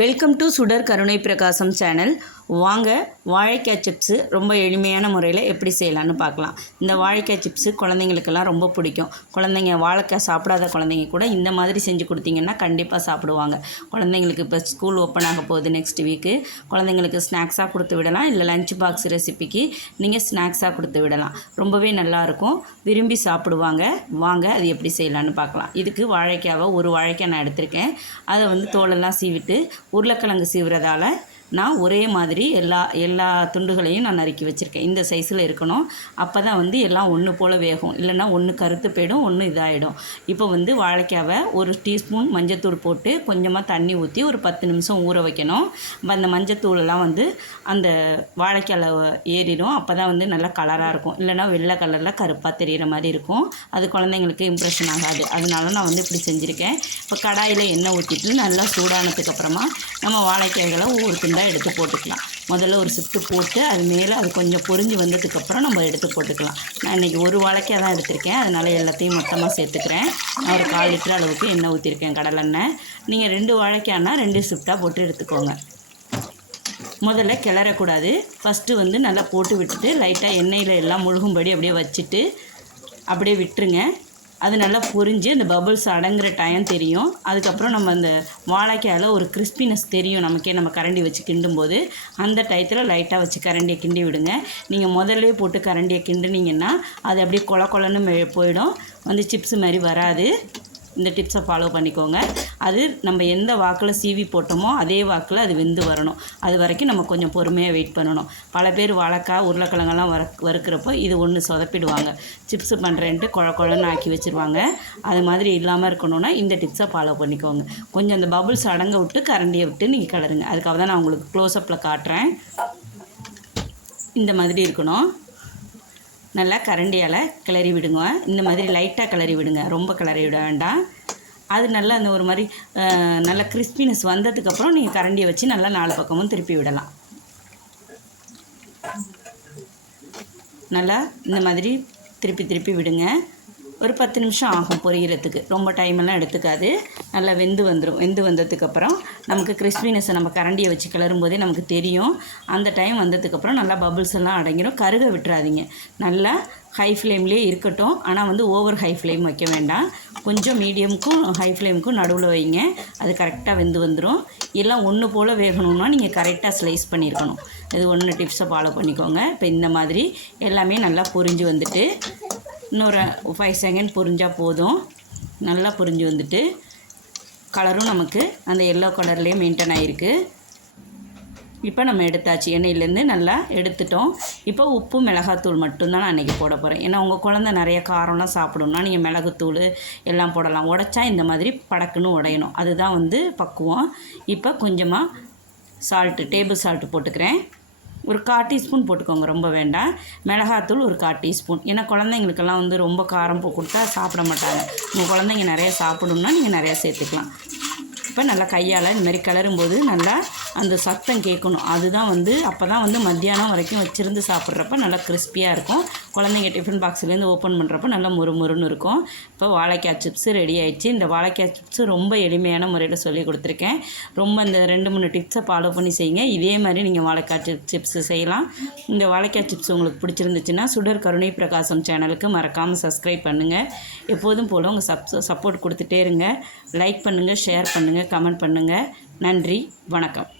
Welcome to சுடர் கருணை பிரகாசம் சேனல் வாங்க வாழைக்காய் சிப்ஸு ரொம்ப எளிமையான முறையில் எப்படி செய்யலான்னு பார்க்கலாம். இந்த வாழைக்காய் சிப்ஸு குழந்தைங்களுக்கெல்லாம் ரொம்ப பிடிக்கும். குழந்தைங்க வாழைக்காய் சாப்பிடாத குழந்தைங்க கூட இந்த மாதிரி செஞ்சு கொடுத்தீங்கன்னா கண்டிப்பாக சாப்பிடுவாங்க. குழந்தைங்களுக்கு இப்போ ஸ்கூல் ஓப்பன் ஆக போகுது நெக்ஸ்ட் வீக்கு குழந்தைங்களுக்கு ஸ்நாக்ஸாக கொடுத்து விடலாம். இல்லை லஞ்ச் பாக்ஸ் ரெசிபிக்கு நீங்கள் ஸ்நாக்ஸாக கொடுத்து விடலாம். ரொம்பவே நல்லாயிருக்கும் விரும்பி சாப்பிடுவாங்க. வாங்க அது எப்படி செய்யலான்னு பார்க்கலாம். இதுக்கு வாழைக்காவை ஒரு வாழைக்காய் நான் எடுத்திருக்கேன். அதை வந்து தோலெல்லாம் சீவிட்டு உருளைக்கிழங்கு சீவுறதால நான் ஒரே மாதிரி எல்லா எல்லா துண்டுகளையும் நான் நறுக்கி வச்சுருக்கேன். இந்த சைஸில் இருக்கணும். அப்போ தான் வந்து எல்லாம் ஒன்று போல் வேகும். இல்லைன்னா ஒன்று கருத்து போயிடும் ஒன்று இதாகிடும் இப்போ வந்து வாழைக்காவை ஒரு டீஸ்பூன் மஞ்சத்தூள் போட்டு கொஞ்சமாக தண்ணி ஊற்றி ஒரு பத்து நிமிஷம் ஊற வைக்கணும். அந்த மஞ்சத்தூளெல்லாம் வந்து அந்த வாழைக்காயில் ஏறிடும். அப்போ தான் வந்து நல்லா கலராக இருக்கும். இல்லைன்னா வெள்ளை கலரில் கருப்பாக தெரிகிற மாதிரி இருக்கும். அது குழந்தைங்களுக்கு இம்ப்ரெஷன் ஆகாது. அதனால நான் வந்து இப்படி செஞ்சுருக்கேன். இப்போ கடாயில் எண்ணெய் ஊற்றிட்டு நல்லா சூடானதுக்கு அப்புறமா நம்ம வாழைக்காய்களை ஒவ்வொரு துண்டாக எடுத்து போட்டுக்கலாம். முதல்ல ஒரு சுத்து போட்டு அது மேலே அது கொஞ்சம் பொரிஞ்சு வந்ததுக்கப்புறம் நம்ம எடுத்து போட்டுக்கலாம். நான் இன்றைக்கி ஒரு வாழைக்காக தான் எடுத்திருக்கேன். அதனால் எல்லாத்தையும் மொத்தமாக சேர்த்துக்கிறேன். நான் ஒரு கால் லிட்டர் அளவுக்கு எண்ணெய் ஊற்றிருக்கேன் கடலெண்ணெய். நீங்கள் ரெண்டு வாழைக்காய்னா ரெண்டு ஷிஃப்டாக போட்டு எடுத்துக்கோங்க. முதல்ல கிளறக்கூடாது. ஃபஸ்ட்டு வந்து நல்லா போட்டு விட்டுட்டு லைட்டாக எண்ணெயில் எல்லாம் முழுகும்படி அப்படியே வச்சுட்டு அப்படியே விட்டுருங்க. அது நல்லா பொரிஞ்சு அந்த பபுள்ஸ் அடங்குற டைம் தெரியும். அதுக்கப்புறம் நம்ம அந்த வாழைக்காயில் ஒரு கிறிஸ்பினஸ் தெரியும் நமக்கே. நம்ம கரண்டி வச்சு கிண்டும்போது அந்த டயத்தில் லைட்டாக வச்சு கரண்டியை கிண்டி விடுங்க. நீங்கள் முதல்ல போட்டு கரண்டியை கிண்டுனீங்கன்னா அது அப்படியே கொல கொலன்னு போயிடும். வந்து சிப்ஸ் மாதிரி வராது. இந்த டிப்ஸை ஃபாலோ பண்ணிக்கோங்க. அது நம்ம எந்த வாக்கில் சீவி போட்டோமோ அதே வாக்கில் அது வெந்து வரணும். அது வரைக்கும் நம்ம கொஞ்சம் பொறுமையாக வெயிட் பண்ணணும். பல பேர் வாழைக்காய் உருளைக்கிழங்கெல்லாம் வர வறுக்கிறப்போ இது ஒன்று சொதப்பிடுவாங்க. சிப்ஸ் பண்ணுறேன்ட்டு குழ குழன்னு ஆக்கி வச்சுருவாங்க. அது மாதிரி இல்லாமல் இருக்கணும்னா இந்த டிப்ஸை ஃபாலோ பண்ணிக்கோங்க. கொஞ்சம் அந்த பபுள்ஸ் அடங்க விட்டு கரண்டியை விட்டு நீங்கள் கிளறுங்க. அதுக்காக தான் நான் உங்களுக்கு க்ளோஸ்அப்பில் காட்டுறேன். இந்த மாதிரி இருக்கணும். நல்லா கரண்டியால் கிளறி விடுங்க. இந்த மாதிரி லைட்டாக கிளறி விடுங்க. ரொம்ப கிளறி விட வேண்டாம். அது நல்லா அந்த ஒரு மாதிரி நல்லா கிறிஸ்பினஸ் வந்ததுக்கப்புறம் நீங்கள் கரண்டியை வச்சு நல்லா நாலு பக்கமும் திருப்பி விடலாம். நல்லா இந்த மாதிரி திருப்பி திருப்பி விடுங்க. ஒரு பத்து நிமிஷம் ஆகும் பொரிகிறதுக்கு ரொம்ப டைம் எல்லாம் எடுத்துக்காது. நல்லா வெந்து வந்துடும் வெந்து வந்ததுக்கப்புறம் நமக்கு கிறிஸ்பினஸை நம்ம கரண்டியை வச்சு கிளறும் போதே நமக்கு தெரியும். அந்த டைம் வந்ததுக்கப்புறம் நல்லா பபுள்ஸ் எல்லாம் அடங்கிடும் கருக விட்டுறாதீங்க. நல்லா ஹை ஃப்ளேம்லேயே இருக்கட்டும். ஆனால் வந்து ஓவர் ஹை ஃப்ளேம் வைக்க வேண்டாம். கொஞ்சம் மீடியமுக்கும் ஹை ஃப்ளேமுக்கும் நடுவில் வைங்க. அது கரெக்டாக வெந்து வந்துடும் எல்லாம் ஒன்று போல் வேகணும்னா நீங்கள் கரெக்டாக ஸ்லைஸ் பண்ணியிருக்கணும் இது ஒன்று டிப்ஸை ஃபாலோ பண்ணிக்கோங்க. இப்போ இந்த மாதிரி எல்லாமே நல்லா பொரிஞ்சு வந்துட்டு இன்னொரு ஃபைவ் செகண்ட் பொரிஞ்சால் போதும். நல்லா பொரிஞ்சு வந்துட்டு கலரும் நமக்கு அந்த எல்லோ கலர்லேயே மெயின்டைன் ஆகிருக்கு இப்போ நம்ம எடுத்தாச்சு. எண்ணெயிலேருந்து நல்லா எடுத்துட்டோம். இப்போ உப்பு மிளகாத்தூள் மட்டும்தான் நான் இன்றைக்கி போட போகிறேன் ஏன்னா உங்கள் குழந்த நிறைய காரம்லாம் சாப்பிடும்னா நீங்கள் மிளகுத்தூள் எல்லாம் போடலாம். உடைச்சா இந்த மாதிரி படக்குன்னு உடையணும். அதுதான் வந்து பக்குவம். இப்போ கொஞ்சமாக சால்ட்டு டேபிள் சால்ட்டு போட்டுக்கிறேன். ஒரு கால் டீஸ்பூன் போட்டுக்கோங்க ரொம்ப வேண்டாம். மிளகாத்தூள் ஒரு கால் டீஸ்பூன். ஏன்னா குழந்தைங்களுக்கெல்லாம் வந்து ரொம்ப காரம் போ- கொடுத்தா சாப்பிட மாட்டாங்க. உங்கள் குழந்தைங்க நிறையா சாப்பிடணும்னா நீங்கள் நிறையா சேர்த்துக்கலாம். இப்போ நல்லா கையால் இந்த மாதிரி கிளறும்போது நல்லா அந்த சத்தம் கேட்கணும். அதுதான் வந்து அப்போ தான் வந்து மத்தியானம் வரைக்கும் வச்சுருந்து சாப்பிட்றப்ப நல்லா கிறிஸ்பியாக இருக்கும். குழந்தைங்க டிஃபன் பாக்ஸ்லேருந்து ஓப்பன் பண்ணுறப்ப நல்லா முறுமுறுன்னு இருக்கும். இப்போ வாழைக்காய் சிப்ஸு ரெடி ஆயிடுச்சு. இந்த வாழைக்காய் சிப்ஸு ரொம்ப எளிமையான முறையில் சொல்லி கொடுத்துருக்கேன். ரொம்ப இந்த ரெண்டு மூணு டிப்ஸை ஃபாலோ பண்ணி செய்யுங்க. இதே மாதிரி நீங்கள் வாழைக்காய் சிப் சிப்ஸு செய்யலாம். இந்த வாழைக்காய் சிப்ஸ் உங்களுக்கு பிடிச்சிருந்துச்சுன்னா சுடர் கருணை பிரகாசம் சேனலுக்கு மறக்காமல் சப்ஸ்கிரைப் பண்ணுங்கள் எப்போதும் போல் உங்கள் சப் சப்போர்ட் கொடுத்துட்டே இருங்க. லைக் பண்ணுங்கள் ஷேர் பண்ணுங்கள் கமெண்ட் பண்ணுங்கள் நன்றி வணக்கம்.